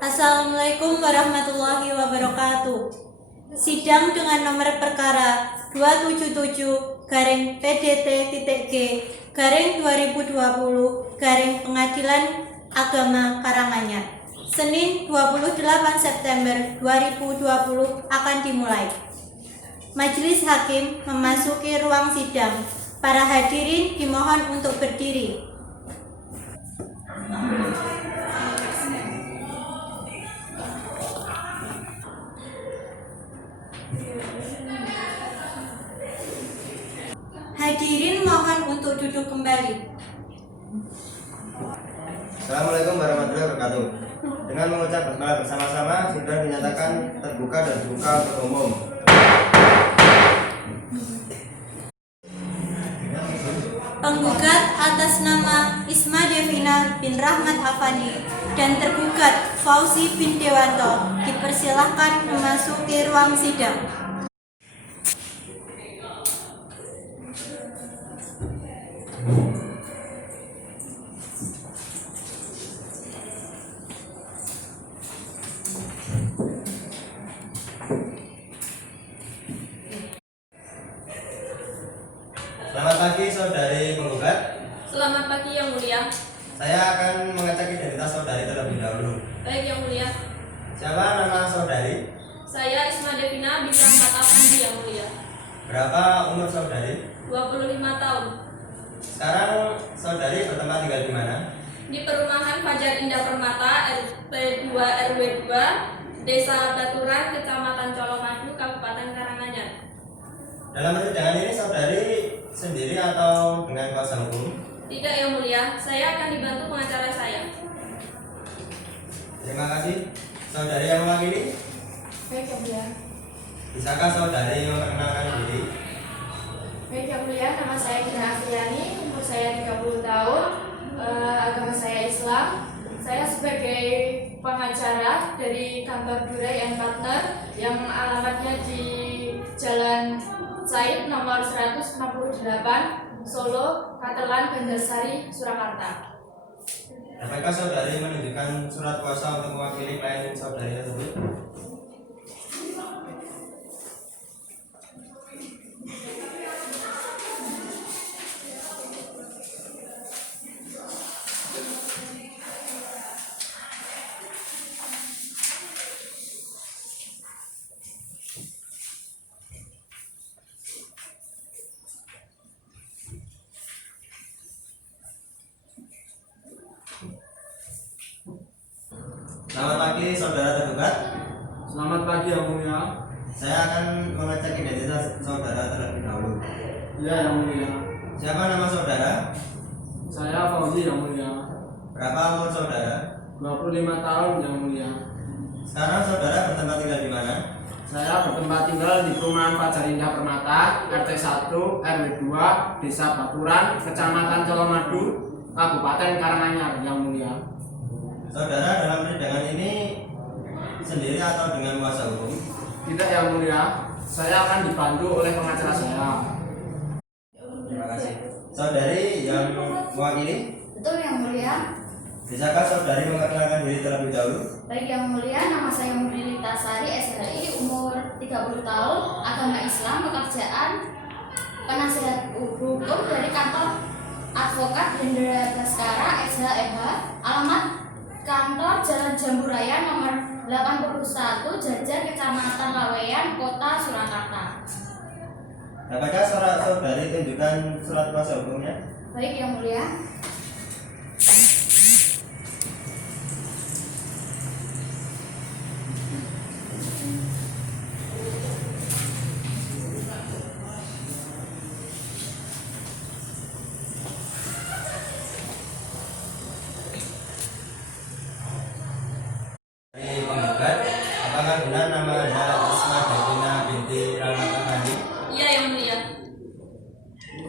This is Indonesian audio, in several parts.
Assalamualaikum warahmatullahi wabarakatuh. Sidang dengan nomor perkara 277-PDT-G Pengadilan Agama Karanganyar. Senin 28 September 2020 akan dimulai. Majelis Hakim memasuki ruang sidang. Para hadirin dimohon untuk berdiri. Hadirin mohon untuk duduk kembali. Assalamualaikum warahmatullahi wabarakatuh. Dengan mengucap basmalah bersama-sama, sidang dinyatakan terbuka dan dibuka untuk umum. Penggugat atas nama Isma Devina bin Rahmat Afandi dan tergugat Fauzi bin Dewanto dipersilahkan memasuki ruang sidang. Selamat pagi saudari penggugat. Selamat pagi Yang Mulia. Saya akan mengecek identitas saudari terlebih dahulu. Baik Yang Mulia. Siapa nama saudari? Saya Isma Devina bin Rahmat Afandi Yang Mulia. Berapa umur saudari? 25 tahun. Sekarang saudari bertempat tinggal di mana? Di perumahan Fajar Indah Permata RT 2 RW 2 Desa Baturan, Kecamatan Colomadu, Kabupaten Karanganyar. Dalam persidangan ini saudari sendiri atau dengan kuasa hukum? Tidak Yang Mulia, saya akan dibantu pengacara saya. Terima kasih. Saudari yang mewakili? Baik Yang Mulia. Bisakah saudari memperkenalkan diri? Baik Yang Mulia, nama saya Gina Afriani, umur saya 30 tahun, agama saya Islam. Saya sebagai pengacara dari kantor Durai and Partner yang alamatnya di Jalan Said nomor 168 Solo, Katelan, Banjarsari, Surakarta. Apakah saudari menunjukkan surat kuasa untuk mewakili klien saudari tersebut? Selamat pagi saudara tergugat. Selamat pagi Yang Mulia. Saya akan mengecek identitas saudara terlebih dahulu. Ya Yang Mulia. Siapa nama saudara? Saya Fauzi Yang Mulia. Berapa umur saudara? 25 tahun Yang Mulia. Sekarang saudara bertempat tinggal di mana? Saya bertempat tinggal di perumahan Fajar Indah Permata RT 1 RW 2 Desa Baturan, Kecamatan Colomadu, Kabupaten Karanganyar Yang Mulia. Saudara dalam persidangan ini sendiri atau dengan kuasa hukum? Tidak Yang Mulia, saya akan dibantu oleh pengacara saya. Terima kasih. Saudari yang mewakili? Betul Yang Mulia. Bisakah saudari memperkenalkan diri terlebih dahulu? Baik Yang Mulia, nama saya Mudri Litasari, SHI, umur 30 tahun, agama Islam, pekerjaan penasihat hukum dari kantor Advokat Hendra Baskara, SHMH, alamat kantor Jalan Jambu Raya nomor 81, Jajar, Kecamatan Laweyan, Kota Surakarta. Apakah saudari tunjukkan surat kuasa hukumnya? Baik Yang Mulia. Dari penggugat, apakah benar nama Anda Isma Devina binti Rahmat Afandi? Iya Yang Mulia.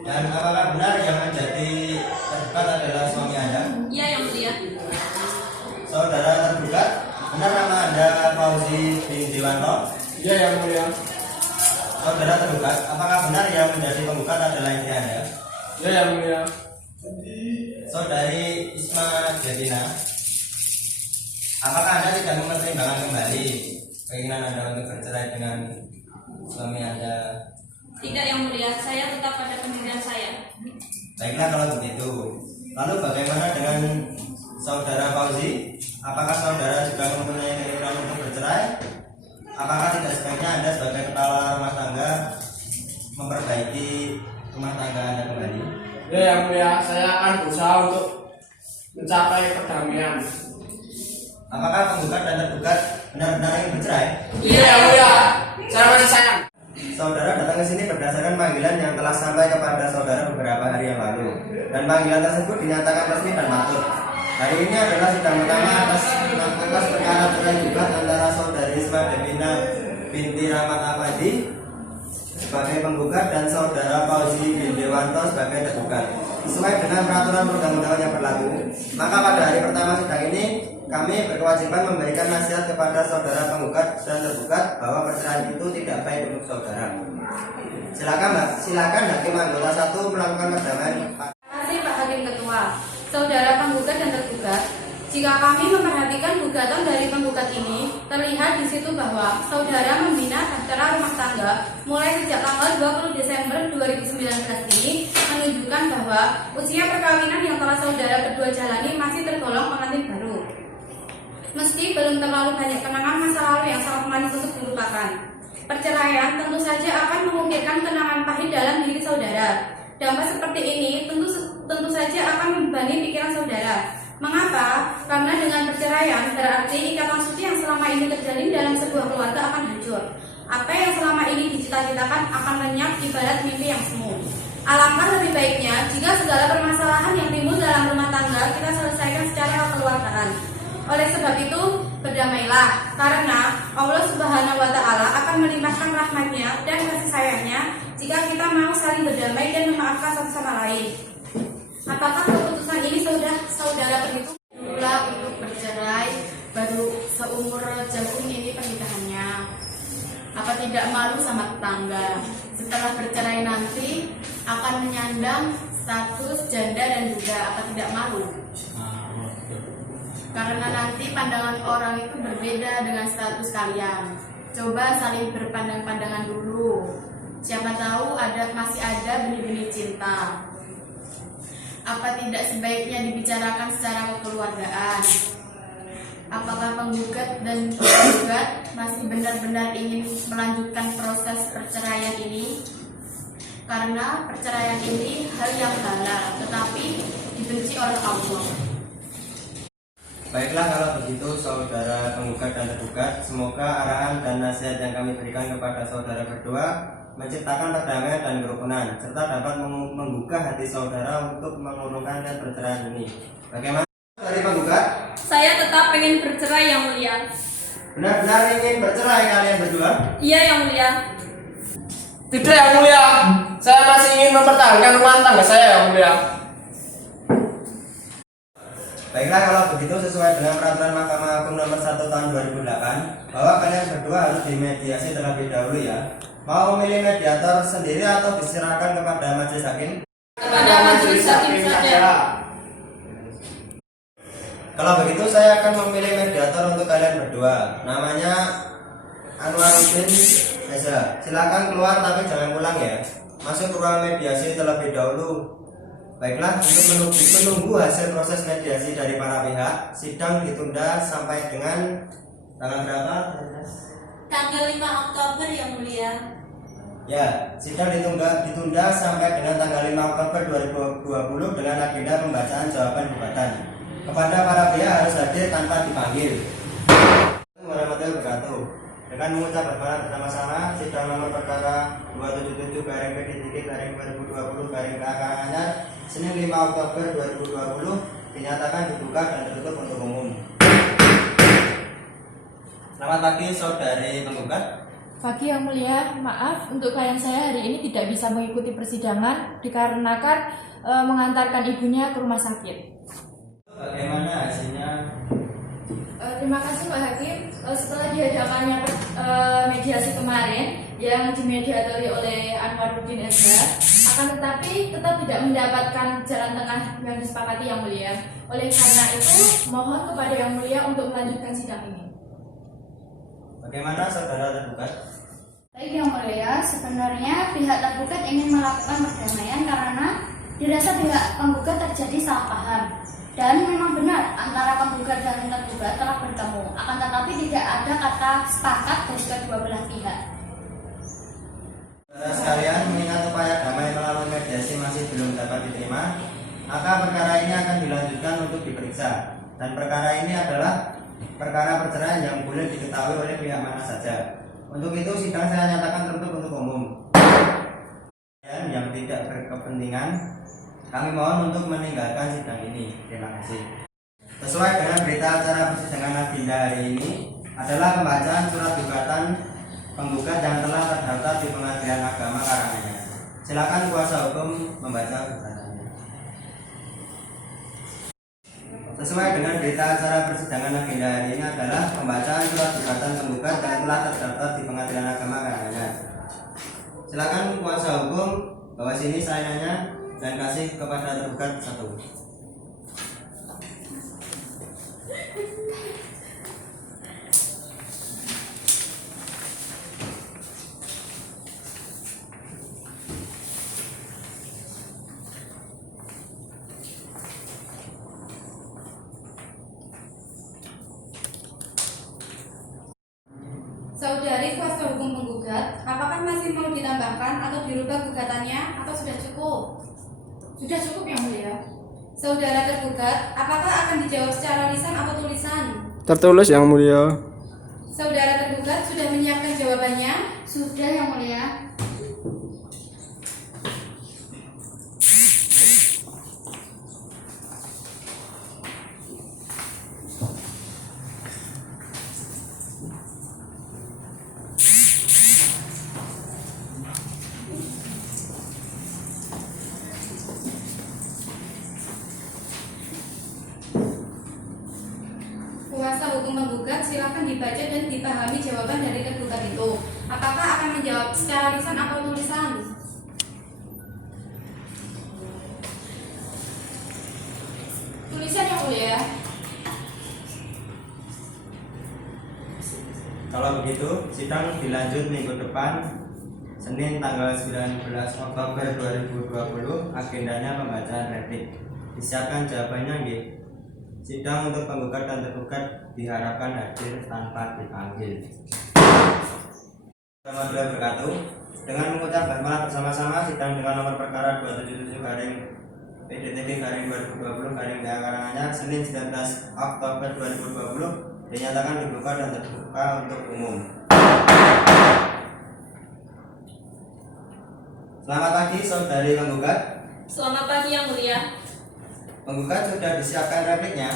Dan apakah benar yang menjadi tergugat adalah suami Anda? Iya Yang Mulia. Saudara tergugat, benar nama Anda Fauzi bin Dewanto? Ya Yang Mulia. Saudara tergugat, apakah benar yang menjadi penggugat adalah istri Anda? Ya Yang Mulia. Saudari Isma Devina, Apakah Anda tidak mempertimbangkan kembali keinginan Anda untuk bercerai dengan suami Anda? Tidak Yang Mulia, saya tetap pada pendirian saya. Baiklah kalau begitu. Lalu bagaimana dengan saudara Fauzi? Apakah saudara juga mempunyai keinginan untuk bercerai? Apakah tidak sebaiknya Anda sebagai kepala rumah tangga memperbaiki rumah tangga Anda kembali? Ya Yang Mulia, saya akan berusaha untuk mencapai perdamaian. Apakah penggugat dan tergugat benar-benar ingin bercerai? Iya Yang Mulia, saya masih sayang. Saudara datang ke sini berdasarkan panggilan yang telah sampai kepada saudara beberapa hari yang lalu, dan panggilan tersebut dinyatakan resmi dan matut. Hari ini adalah sidang pertama atas perkara cerai gugat antara saudari Isma Devina binti Rahmat Afandi sebagai penggugat dan saudara Fauzi bin Dewanto sebagai tergugat. Sesuai dengan peraturan perundang-undangan yang berlaku, maka pada hari pertama sidang ini kami berkewajiban memberikan nasihat kepada saudara penggugat dan tergugat bahwa perceraian itu tidak baik untuk saudara. Silakan Hakim anggota 1 melakukan perdamaian. Terima kasih Pak Hakim Ketua. Saudara penggugat dan tergugat, jika kami memperhatikan gugatan dari penggugat ini, terlihat di situ bahwa saudara membina bahtera rumah tangga mulai sejak tanggal 20 Desember 2019 ini menunjukkan bahwa usia perkawinan yang telah saudara berdua jalani masih tergolong pengantin baru. Meski belum terlalu banyak kenangan masa lalu yang sangat manis untuk dilupakan, perceraian tentu saja akan mengukirkan kenangan pahit dalam diri saudara. Dampak seperti ini tentu saja akan membebani pikiran saudara. Mengapa? Karena dengan perceraian berarti ikatan suci yang selama ini terjalin dalam sebuah keluarga akan hancur. Apa yang selama ini dicita-citakan akan lenyap ibarat mimpi yang semu. Alangkah lebih baiknya jika segala permasalahan yang timbul dalam rumah tangga kita selesaikan secara kekeluargaan. Oleh sebab itu, berdamailah, karena Allah Subhanahu wa Ta'ala akan melimpahkan rahmat-Nya dan kasih sayang-Nya jika kita mau saling berdamai dan memaafkan satu sama lain. Apakah keputusan ini saudara perhitung? Pula untuk bercerai, baru seumur jagung ini pernikahannya. Apa tidak malu sama tetangga? Setelah bercerai nanti akan menyandang status janda dan duda. Apa tidak malu? Karena nanti pandangan orang itu berbeda dengan status kalian. Coba saling berpandang-pandangan dulu. Siapa tahu masih ada benih-benih cinta. Apa tidak sebaiknya dibicarakan secara kekeluargaan? Apakah penggugat dan tergugat masih benar-benar ingin melanjutkan proses perceraian ini? Karena perceraian ini hal yang halal, tetapi dibenci oleh Allah. Baiklah kalau begitu saudara penggugat dan tergugat, semoga arahan dan nasihat yang kami berikan kepada saudara berdua menciptakan perdamaian dan kerukunan, serta dapat menggugah hati saudara untuk mengurungkan perceraian ini. Bagaimana dari penggugat? Saya tetap pengen bercerai Yang Mulia. Benar-benar ingin bercerai kalian berdua? Iya Yang Mulia. Tidak Yang Mulia, saya masih ingin mempertahankan rumah tangga saya Yang Mulia. Baiklah kalau begitu sesuai dengan peraturan Mahkamah Agung nomor 1 tahun 2008 bahwa kalian berdua harus dimediasi terlebih dahulu ya. Mau memilih mediator sendiri atau diserahkan kepada majelis hakim? Kepada majelis hakim saja. Kalau begitu saya akan memilih mediator untuk kalian berdua. Namanya Anwaruddin Eza. Silakan keluar tapi jangan pulang ya. Masuk ke ruang mediasi terlebih dahulu. Baiklah, untuk menunggu hasil proses mediasi dari para pihak, sidang ditunda sampai dengan tanggal berapa? Tanggal 5 Oktober Yang Mulia. Ya, sidang ditunda sampai dengan tanggal 5 Oktober 2020 dengan agenda pembacaan jawaban gugatan. Kepada para pihak harus hadir tanpa dipanggil. Warahmatullahi wabarakatuh. Dengan mengucap basmalah bersama-sama, sidang nomor perkara 277/P/2020/KA Senin 5 Oktober 2020 dinyatakan dibuka dan tertutup untuk umum. Selamat pagi saudari penggugat. Pagi Yang Mulia, maaf untuk klien saya hari ini tidak bisa mengikuti persidangan dikarenakan mengantarkan ibunya ke rumah sakit. Bagaimana hasilnya? Terima kasih Pak Hakim. Setelah diadakannya mediasi kemarin yang dimediatori oleh Anwaruddin Eza, akan tetapi tetap tidak mendapatkan jalan tengah yang disepakati Yang Mulia. Oleh karena itu Mohon kepada Yang Mulia untuk melanjutkan sidang ini. Bagaimana saudara tergugat? Baik Yang Mulia, sebenarnya pihak tergugat ingin melakukan perdamaian karena dirasa pihak penggugat terjadi salah paham. Dan memang benar antara penggugat dan tergugat telah bertemu, akan tetapi tidak ada kata sepakat dari kedua belah pihak. Saudara sekalian, mengingat upaya damai melalui mediasi masih belum dapat diterima, maka perkara ini akan dilanjutkan untuk diperiksa. Dan perkara ini adalah perkara perceraian yang boleh diketahui oleh pihak mana saja. Untuk itu sidang saya nyatakan tertutup untuk umum. Yang tidak berkepentingan, kami mohon untuk meninggalkan sidang ini. Terima kasih. Sesuai dengan berita acara persidangan agenda hari ini adalah pembacaan surat gugatan penggugat yang telah terdaftar di Pengadilan Agama Karanganyar. Silakan kuasa hukum membaca gugatannya. Sesuai dengan berita acara persidangan agenda hari ini adalah pembacaan surat gugatan penggugat yang telah terdaftar di Pengadilan Agama Karanganyar. Silakan kuasa hukum bawa sini sainannya dan kasih kepada tergugat 1. Saudari kuasa hukum penggugat, apakah masih mau ditambahkan atau dirubah gugatannya atau sudah cukup? Sudah cukup Yang Mulia. Saudara tergugat, apakah akan dijawab secara lisan atau tulisan? Tertulis Yang Mulia. Saudara tergugat sudah menyiapkan jawabannya? Sudah Yang Mulia. Kuasa hukum penggugat silakan dibaca dan dipahami jawaban dari tergugat itu. Apakah akan menjawab secara lisan atau tulisan? Tulisan Yang Mulia. Kalau begitu, sidang dilanjut minggu depan, Senin tanggal 19 Oktober 2020, agendanya pembacaan replik. Disiapkan jawabannya, nggih. Sidang untuk penggugat dan tergugat diharapkan hadir tanpa dipanggil. Warahmatullahi wabarakatuh. Dengan mengucap basmalah bersama-sama, sidang dengan nomor perkara 277 garing PDTB garing 2020 garing DA Karanganyar, Senin 19 Oktober 2020 dinyatakan dibuka dan terbuka untuk umum. Selamat pagi saudari penggugat. Selamat pagi Yang Mulia. Penggugat sudah disiapkan repliknya.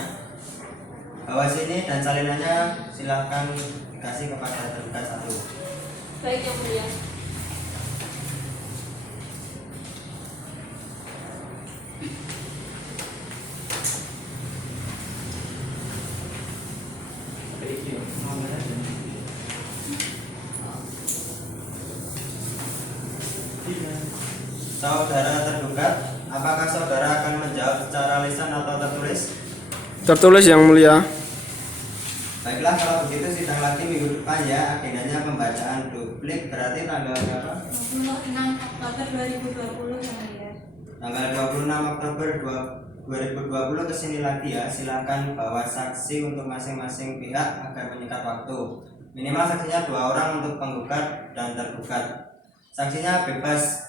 Bawa sini dan salinannya silahkan dikasih kepada tergugat 1. Baik Yang Mulia. Saudara tergugat, apakah saudara akan menjawab secara lisan atau tertulis? Tertulis Yang Mulia. Baiklah, kalau begitu sidang lagi minggu depan ya. Agendanya pembacaan duplik, berarti tanggal berapa? 26 Oktober 2020 Yang Mulia. Tanggal 26 Oktober 2020 kesini lagi ya. Silahkan bawa saksi untuk masing-masing pihak agar menyingkat waktu. Minimal saksinya 2 orang untuk penggugat dan tergugat. Saksinya bebas,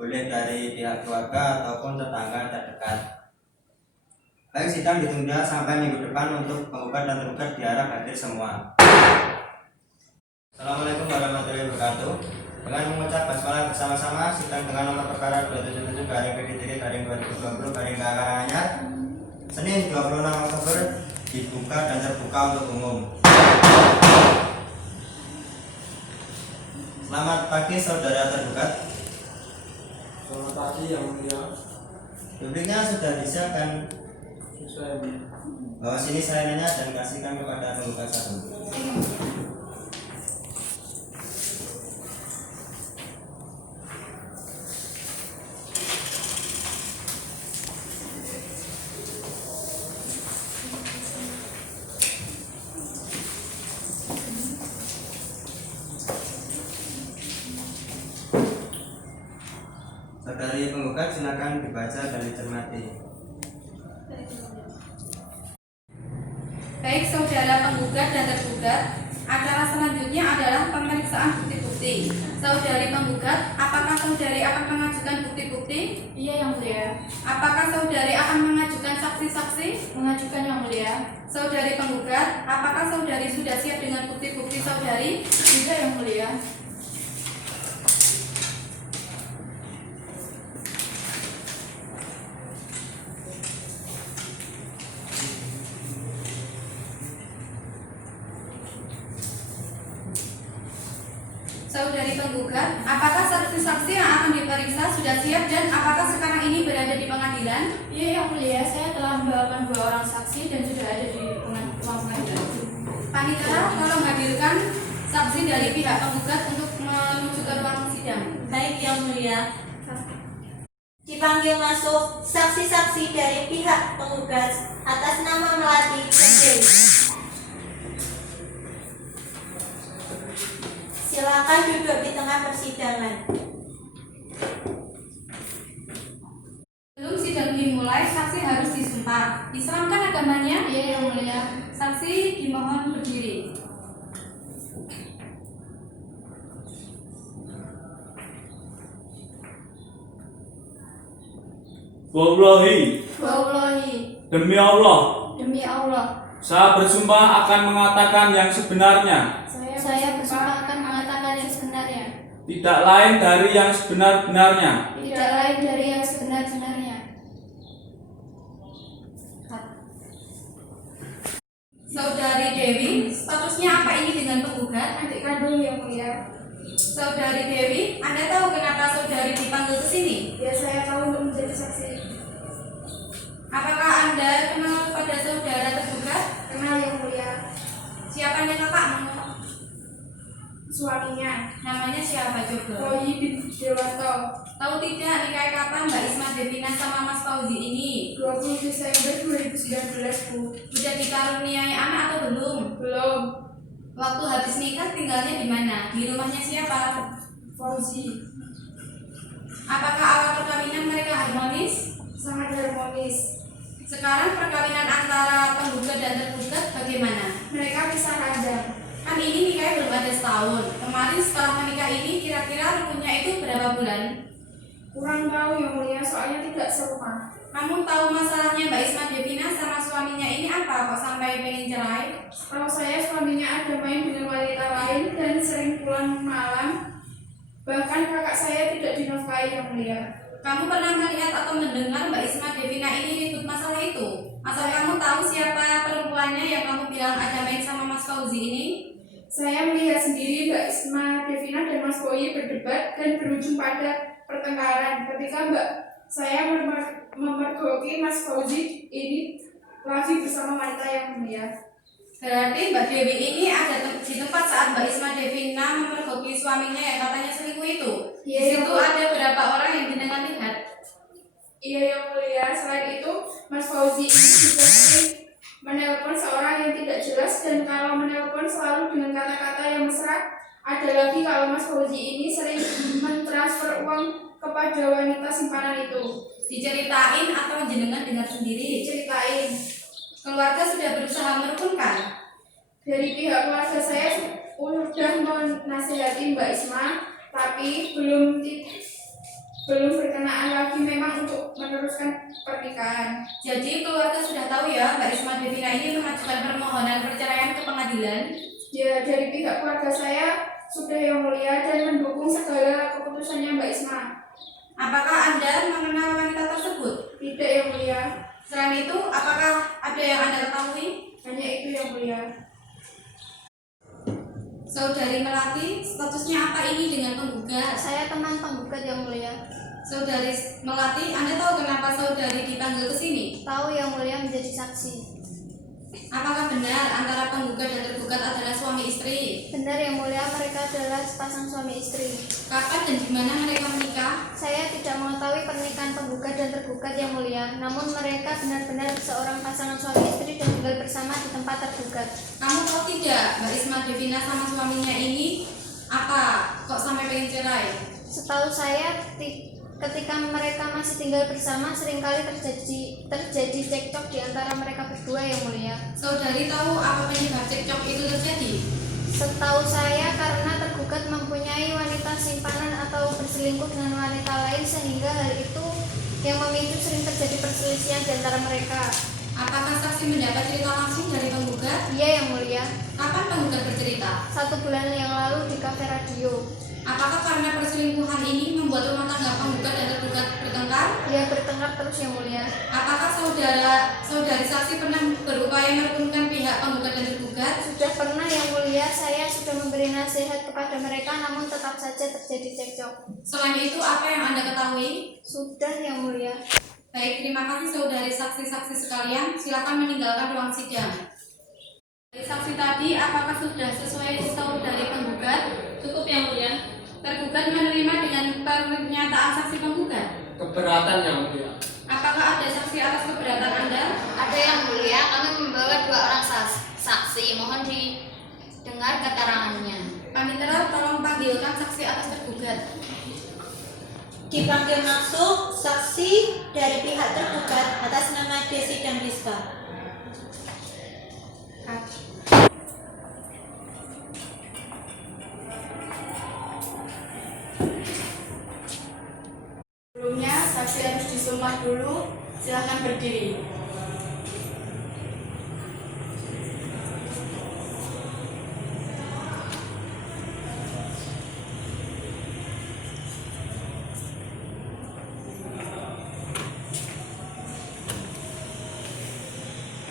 boleh dari pihak keluarga ataupun tetangga terdekat. Baik, sidang ditunda sampai minggu depan untuk penggugat dan tergugat diharap hadir semua. Assalamualaikum warahmatullahi wabarakatuh. Dengan mengucap basmalah bersama-sama, sidang dengan nomor perkara 277 garing PDTB garing 2020 garing DA Karanganyar, Senin 26 Oktober dibuka dan terbuka untuk umum. Selamat pagi saudara tergugat. Selamat pagi Yang Mulia. Dupliknya sudah disiapkan. Saya Bawa sini sainannya dan kasihkan kepada penggugat 1. dari penggugat silakan dibaca dan dicermati. Baik saudara penggugat dan tergugat, acara selanjutnya adalah pemeriksaan bukti-bukti. Saudari penggugat, apakah saudari akan mengajukan bukti-bukti? Iya yang mulia. Apakah saudari akan mengajukan saksi-saksi? Mengajukan yang mulia. Saudari penggugat, apakah saudari sudah siap dengan bukti-bukti saudari? Tidak yang mulia. Saudari penggugat, apakah saksi-saksi yang akan diperiksa sudah siap dan apakah sekarang ini berada di pengadilan? Iya yang mulia, saya telah membawakan 2 orang saksi dan sudah ada di ruang pengadilan. Panitera, tolong hadirkan saksi dari pihak penggugat untuk menuju ke ruang sidang. Baik yang mulia. Dipanggil masuk saksi-saksi dari pihak penggugat atas nama Melati Dewi. Silakan duduk di tengah persidangan. Sebelum sidang dimulai, saksi harus disumpah. Islamkan agamanya? Iya yang mulia. Saksi dimohon berdiri. Wallahi. Demi Allah, Demi Allah. saya bersumpah akan mengatakan yang sebenarnya, Saya bersumpah akan mengatakan yang sebenarnya. tidak lain dari yang sebenar-benarnya. Tidak lain dari yang sebenar-benarnya. Saudari Dewi, statusnya apa ini dengan penggugat? Adik kandung yang mulia. Saudari Dewi, Anda tahu kenapa saudari dipanggil ke sini? Ya saya tahu untuk menjadi saksi. Apakah Anda kenal pada saudara tergugat? Kenal yang mulia. Siapanya kakakmu? Suaminya. Namanya siapa coba? Roy bin Dewanto. Tahu tidak nikahi kapan Mbak Isma Devina sama Mas Fauzi ini? 20 Desember 2019 Bu. Sudah dikaruniai anak atau belum? Belum. Waktu habis nikah tinggalnya di mana? Di rumahnya siapa? Fauzi. Apakah awal perkawinan mereka harmonis? Sangat harmonis. Sekarang perkawinan antara penggugat dan tergugat bagaimana? Mereka pisah ranjang. Kan ini nikahnya belum ada setahun. Kemarin setelah menikah ini kira-kira rukunnya itu berapa bulan? Kurang tahu yang mulia, soalnya tidak serumah. Kamu tahu masalahnya Mbak Isma Devina sama suaminya ini apa? Kok sampai pengen cerai? Kalau saya suaminya ada main dengan wanita lain dan sering pulang malam. Bahkan kakak saya tidak dinafkahi yang mulia. Kamu pernah melihat atau mendengar Mbak Isma Devina ini ribut masalah itu? Atau kamu tahu siapa perempuannya yang kamu bilang ada main sama Mas Fauzi ini? Saya melihat sendiri Mbak Isma Devina dan Mas Boy berdebat dan berujung pada pertengkaran ketika Mbak saya memergoki Mas Fauzi ini lagi bersama wanita yang mulia. Berarti Mbak Dewi ini ada di tempat saat Mbak Isma Devina memergoki suaminya yang katanya selingkuh itu. Iya, Di situ yang ada berapa orang yang jenengan lihat? Iya yang mulia. Selain itu Mas Fauzi ini juga sering menelpon seorang yang tidak jelas dan kalau menelpon selalu dengan kata-kata yang mesra. Ada lagi kalau Mas Fauzi ini sering mentransfer uang kepada wanita simpanan itu. Diceritain atau jenengan dengar sendiri? Diceritain. Keluarga sudah berusaha merukunkan. Dari pihak keluarga saya sudah menasihati Mbak Isma, tapi belum berkenaan lagi memang untuk meneruskan pernikahan. Jadi keluarga sudah tahu ya Mbak Isma Devina ini mengajukan permohonan perceraian ke pengadilan? Ya, dari pihak keluarga saya sudah yang mulia dan mendukung segala keputusannya Mbak Isma. Apakah Anda mengenal wanita tersebut? Tidak yang mulia. Selain itu, apakah ada yang Anda ketahui? Hanya itu yang mulia. Saudari Melati, statusnya apa ini dengan penggugat? Saya teman penggugat yang mulia. Saudari Melati, Anda tahu kenapa saudari dipanggil ke sini? Tahu yang mulia menjadi saksi. Apakah benar antara penggugat dan tergugat adalah suami istri? Benar yang mulia, mereka adalah sepasang suami istri. Kapan dan di mana mereka menikah? Saya tidak mengetahui pernikahan penggugat dan tergugat yang mulia, namun mereka benar-benar seorang pasangan suami istri dan tinggal bersama di tempat tergugat. Kamu tahu tidak Mbak Isma Devina sama suaminya ini apa? Kok sampai pengen cerai? Setahu saya Ketika mereka masih tinggal bersama, seringkali terjadi cekcok di antara mereka berdua, Yang Mulia. Saudari tahu apa penyebab cekcok itu terjadi? Setahu saya karena tergugat mempunyai wanita simpanan atau berselingkuh dengan wanita lain, sehingga hal itu yang memicu sering terjadi perselisihan di antara mereka. Apakah saksi mendapat cerita langsung dari penggugat? Iya, Yang Mulia. Kapan penggugat bercerita? 1 bulan yang lalu di kafe radio. Apakah karena perselingkuhan ini membuat rumah tangga penggugat dan tergugat bertengkar? Ia bertengkar terus, Yang Mulia. Apakah saudari saksi pernah berupaya merukunkan pihak penggugat dan tergugat? Sudah pernah, Yang Mulia. Saya sudah memberi nasihat kepada mereka, namun tetap saja terjadi cekcok. Selain itu, apa yang Anda ketahui? Sudah, Yang Mulia. Baik, terima kasih saudari saksi-saksi sekalian. Silakan meninggalkan ruang sidang. Dari saksi tadi, apakah sudah sesuai saudari penggugat? Cukup, Yang Mulia. Tergugat menerima dengan pernyataan saksi penggugat. Keberatan Yang Mulia. Apakah ada saksi atas keberatan Anda? Ada, Yang Mulia. Kami membawa 2 orang saksi. Mohon didengar keterangannya. Panitera, tolong panggilkan saksi atas tergugat. Dipanggil masuk saksi dari pihak tergugat atas nama Desi dan Rizka. Sebelumnya, saksi harus disumpah dulu. Silakan berdiri.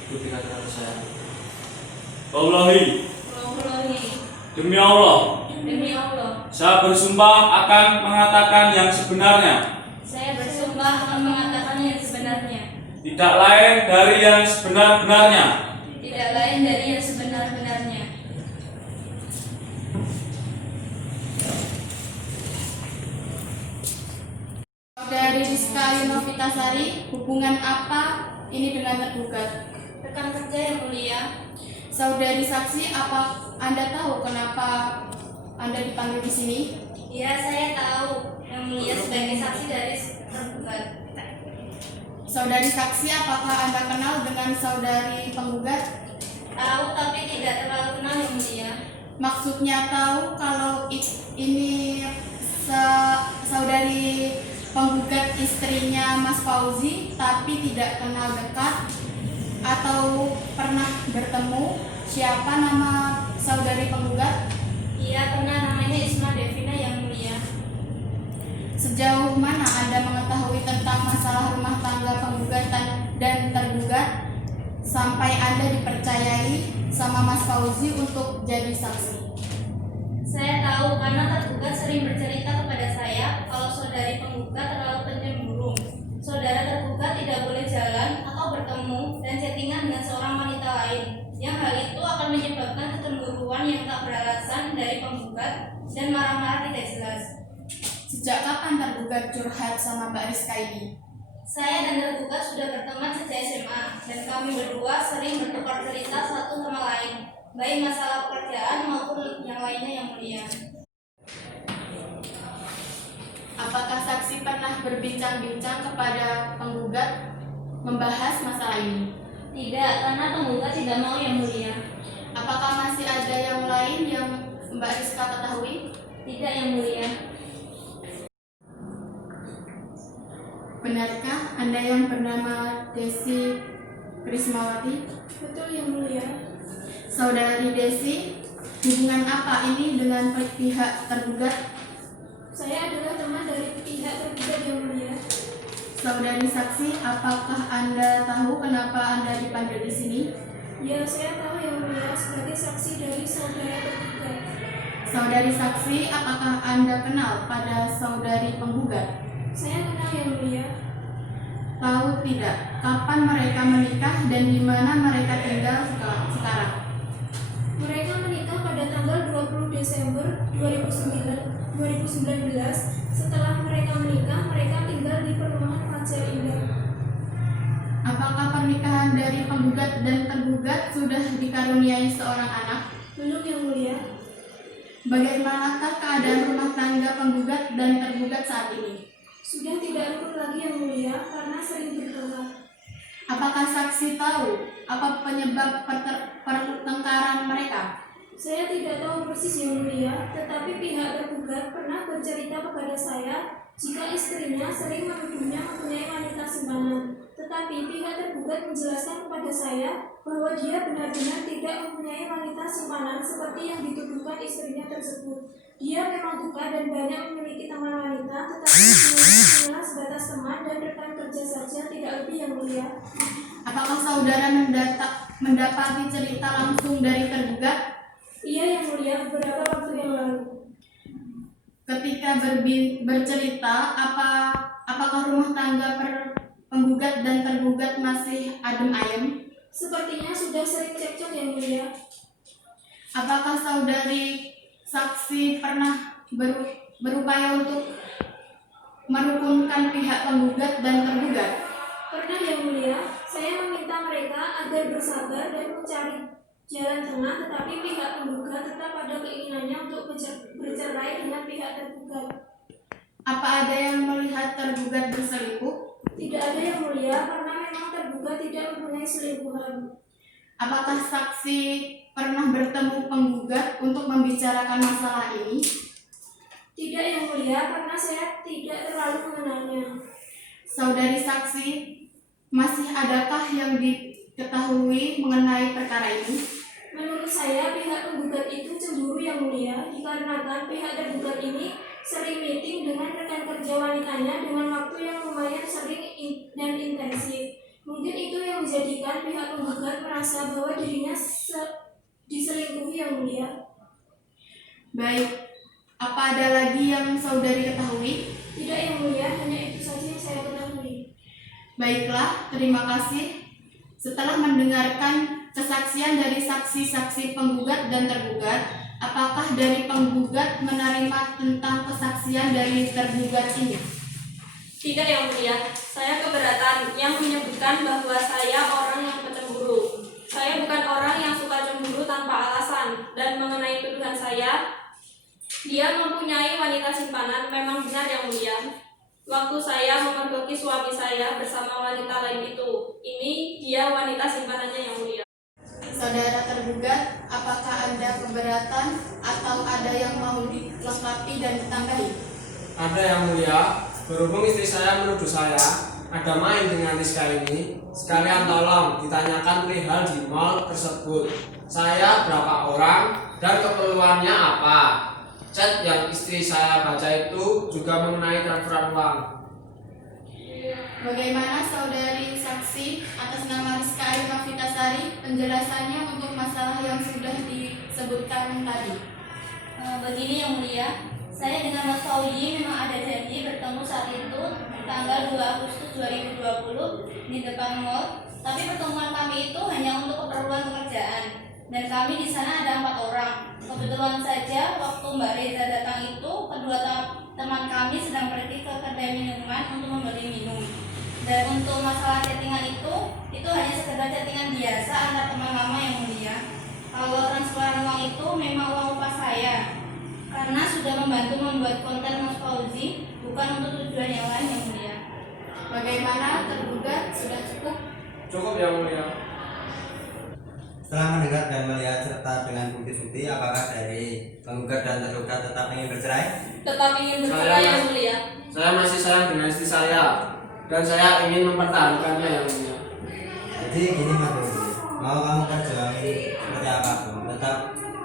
Ikuti kata-kata saya. Wallahi, Wallahi, demi Allah, demi Allah, saya bersumpah akan mengatakan yang sebenarnya, saya bersumpah akan mengatakan yang sebenarnya, tidak lain dari yang sebenar-benarnya. tidak lain dari yang sebenar-benarnya. Saudari Rizka Yunofita-Sari, hubungan apa ini dengan tergugat? Rekan kerja, Yang Mulia. Saudari saksi, apa Anda tahu kenapa Anda dipanggil di sini? Iya, saya tahu, Yang Mulia, sebagai saksi dari tergugat. Saudari saksi, apakah Anda kenal dengan saudari penggugat? Tahu, tapi tidak terlalu kenal, Yang Mulia. Maksudnya tahu kalau ini saudari penggugat istrinya Mas Fauzi, tapi tidak kenal dekat atau pernah bertemu. Siapa nama saudari penggugat? Iya, pernah, namanya Isma Devina, Yang Mulia. Sejauh mana Anda mengetahui tentang masalah rumah tangga penggugat dan tergugat sampai Anda dipercayai sama Mas Fauzi untuk jadi saksi? Saya tahu karena tergugat sering bercerita kepada saya kalau saudari penggugat terlalu pencemburu. Saudara tergugat tidak boleh jalan atau bertemu dan chattingan dengan seorang wanita lain. Yang hal itu akan menyebabkan kecemburuan yang tak beralasan dari penggugat dan marah-marah tidak jelas. Sejak kapan tergugat curhat sama Mbak Rizka ini? Saya dan tergugat sudah berteman sejak SMA dan kami berdua sering bertukar cerita satu sama lain, baik masalah pekerjaan maupun yang lainnya, Yang Mulia. Apakah saksi pernah berbincang-bincang kepada penggugat membahas masalah ini? Tidak, karena penggugat tidak mau, Yang Mulia. Apakah masih ada yang lain yang Mbak Rizka ketahui? Tidak, Yang Mulia. Benarkah Anda yang bernama Desi Krismawati? Betul, Yang Mulia. Saudari Desi, hubungan apa ini dengan pihak tergugat? Saya adalah teman dari pihak tergugat, Yang Mulia. Saudari saksi, apakah Anda tahu kenapa Anda dipanggil di sini? Ya, saya tahu, Yang Mulia, sebagai saksi dari saudara tergugat. Saudari saksi, apakah Anda kenal pada saudari penggugat? Saya kenal, Yang Mulia. Tahu tidak, kapan mereka menikah dan di mana mereka tinggal sekarang? Mereka menikah pada tanggal 20 Desember 2019. Setelah mereka menikah, mereka tinggal di perumahan Fajar Indah. Apakah pernikahan dari penggugat dan tergugat sudah dikaruniai seorang anak? Belum, Yang Mulia. Bagaimanakah keadaan rumah tangga penggugat dan tergugat saat ini? Sudah tidak rukun lagi yang mulia karena sering bertengkar. Apakah saksi tahu apa penyebab pertengkaran mereka? Saya tidak tahu persis yang mulia, tetapi pihak tergugat pernah bercerita kepada saya jika istrinya sering menuduhnya mempunyai wanita simpanan. Tetapi pihak tergugat menjelaskan kepada saya bahwa dia benar-benar tidak mempunyai wanita simpanan seperti yang dituduhkan istrinya tersebut. Dia memang suka dan banyak memiliki teman wanita, tetapi hanya sebatas teman dan rekan kerja saja, tidak lebih yang mulia. Apakah saudara mendapati cerita langsung dari tergugat? Iya yang mulia, beberapa waktu yang lalu. Ketika bercerita, apakah rumah tangga penggugat dan tergugat masih adem ayem? Sepertinya sudah sering cekcok yang mulia. Apakah saudari saksi pernah berupaya untuk merukunkan pihak penggugat dan tergugat? Pernah yang mulia, saya meminta mereka agar bersabar dan mencari jalan tengah, tetapi pihak penggugat tetap ada keinginannya untuk bercerai dengan pihak tergugat. Apa ada yang melihat tergugat berselingkuh? Tidak ada yang mulia, karena memang tergugat tidak mempunyai selingkuhan. Apakah saksi pernah bertemu penggugat untuk membicarakan masalah ini? Tidak yang mulia, karena saya tidak terlalu mengenalnya. Saudari saksi, masih adakah yang diketahui mengenai perkara ini? Menurut saya, pihak penggugat itu cemburu yang mulia, dikarenakan pihak tergugat ini sering meeting dengan rekan kerja wanitanya dengan waktu yang lumayan sering dan intensif. Mungkin itu yang menjadikan pihak penggugat merasa bahwa dirinya diselingkuhi yang mulia. Baik, apa ada lagi yang saudari ketahui? Tidak yang mulia, hanya itu saja yang saya ketahui. Baiklah, terima kasih. Setelah mendengarkan kesaksian dari saksi-saksi penggugat dan tergugat, apakah dari penggugat menerima tentang kesaksian dari tergugat ini? Tidak yang mulia, saya keberatan yang menyebutkan bahwa saya orang yang pecemburu. Saya bukan orang yang suka cemburu tanpa alasan, dan mengenai tuduhan saya, dia mempunyai wanita simpanan memang benar yang mulia. Waktu saya memergoki suami saya bersama wanita lain itu, ini dia wanita simpanannya yang mulia. Saudara tergugat, apakah ada keberatan atau ada yang mau dilengkapi dan ditambahi? Ada yang mulia, berhubung istri saya menuduh saya ada main dengan Rizka ini, sekalian tolong ditanyakan perihal di mall tersebut. Saya berapa orang dan keperluannya apa? Chat yang istri saya baca itu juga mengenai transferan uang. Bagaimana saudari saksi atas nama Rizka Ayu Novitasari penjelasannya untuk masalah yang sudah disebutkan tadi? Begini yang mulia, saya dengan Mas Fauzi memang ada janji bertemu saat itu tanggal 2 Agustus 2020 di depan mall. Tapi pertemuan kami itu hanya untuk keperluan pekerjaan dan kami di sana ada 4 orang. Kebetulan saja waktu Mbak Reza datang itu kedua teman kami sedang pergi ke kedai minuman untuk membeli minum. Dan untuk masalah chattingan itu hanya sekedar chattingan biasa antar teman lama yang mulia. Kalau transferan uang itu memang uang upah saya, karena sudah membantu membuat konten Mas Fauzi, bukan untuk tujuan yang lain yang mulia. Bagaimana tergugat sudah cukup? Cukup yang mulia. Setelah mendengar dan melihat serta dengan bukti-bukti, apakah dari penggugat dan tergugat tetap ingin bercerai? Tetap ingin bercerai yang mulia. Saya masih sayang dengan istri saya dan saya ingin mempertahankannya yang mulia. Jadi gini Mas Budi, mau kamu perjuangin seperti apapun, tetap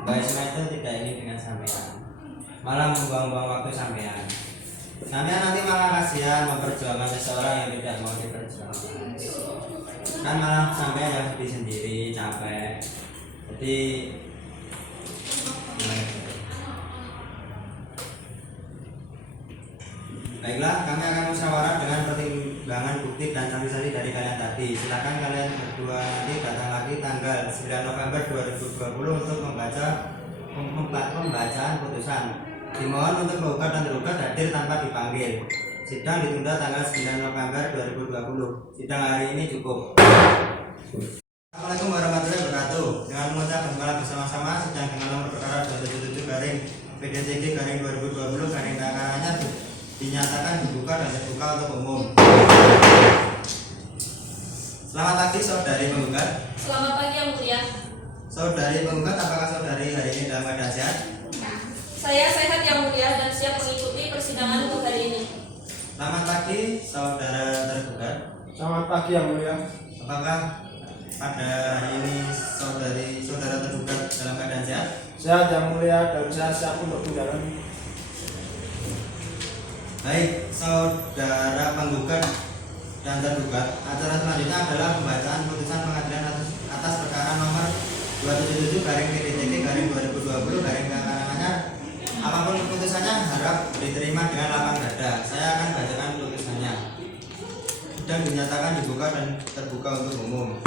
Mbak Isma itu tidak ingin dengan sampean, malah membuang-buang waktu sampean. Sampean nanti malah kasihan memperjuangkan seseorang yang tidak mau diperjuangkan. Kan malah sampean yang sedih sendiri, capek. Jadi baiklah, kami akan musyawarah dengan pertimbangan bukti dan saksi-saksi dari kalian tadi. Silakan kalian berdua nanti datang lagi tanggal 9 November 2020 untuk pembacaan putusan. Dimohon untuk penggugat dan tergugat hadir tanpa dipanggil. Sidang ditunda tanggal 9 November 2020. Sidang hari ini cukup. Assalamualaikum warahmatullahi wabarakatuh. Dengan mengucap hamdalah bersama-sama sidang dengan nomor perkara 277 PDCG 2020 Karanganyar dinyatakan dibuka dan terbuka untuk umum. Selamat pagi saudari penggugat. Selamat pagi yang mulia. Saudari penggugat, apakah saudari hari ini dalam keadaan sehat? Saya sehat yang mulia dan siap mengikuti persidangan untuk hari ini. Selamat pagi saudara tergugat. Selamat pagi yang mulia. Apakah pada hari ini saudara tergugat dalam keadaan sehat? Sehat yang mulia dan saya siap untuk menjalani. Baik, saudara penggugat dan tergugat, acara selanjutnya adalah pembacaan putusan pengadilan atas perkara nomor 277/PDJK/2020/Karanganyar. Apapun keputusannya harap diterima dengan lapang dada. Saya akan bacakan putusannya. Sidang dinyatakan dibuka dan terbuka untuk umum.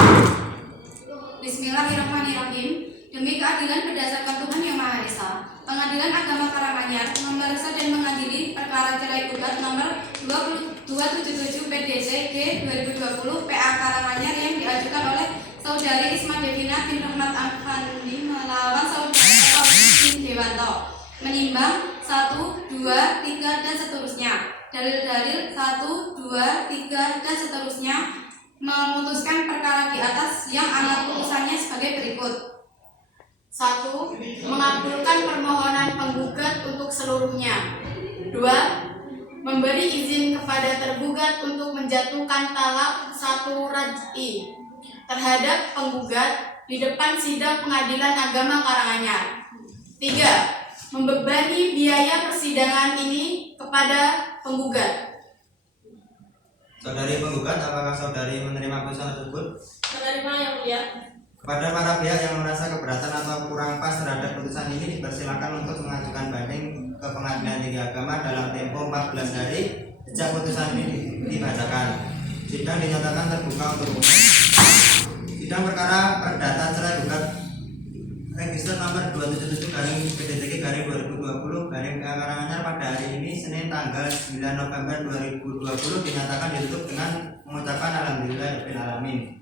Bismillahirrahmanirrahim. Demi keadilan berdasarkan Tuhan Yang Maha Esa, Pengadilan Agama Karanganyar memeriksa dan mengadili perkara cerai gugat nomor 277 PDJK 2020 PA Karanganyar yang diajukan oleh Saudari Isma Devina bin Rahmat Afandi melawan Saudara Fauzi bin Dewanto, menimbang 1, 2, 3 dan seterusnya. Dalil-dalil 1, 2, 3 dan seterusnya, memutuskan perkara di atas yang amat putusannya sebagai berikut. 1. Mengabulkan permohonan penggugat untuk seluruhnya. 2. Memberi izin kepada tergugat untuk menjatuhkan talak 1 raj'i terhadap penggugat di depan sidang Pengadilan Agama Karanganyar. 3. Membebani biaya persidangan ini kepada penggugat. Saudari penggugat, apakah saudari menerima putusan tersebut? Menerima yang mulia. Kepada para pihak yang merasa keberatan atau kurang pas terhadap putusan ini, dipersilakan untuk mengajukan banding ke Pengadilan Tinggi Agama dalam tempo 14 hari sejak putusan ini dibacakan. Sidang dinyatakan terbuka untuk umum. Sidang perkara perdata cerai gugat register nomor 277/PDJK/2020/Karanganyar pada hari ini Senin tanggal 9 November 2020 dinyatakan ditutup dengan mengucapkan alhamdulillahirabbil alamin.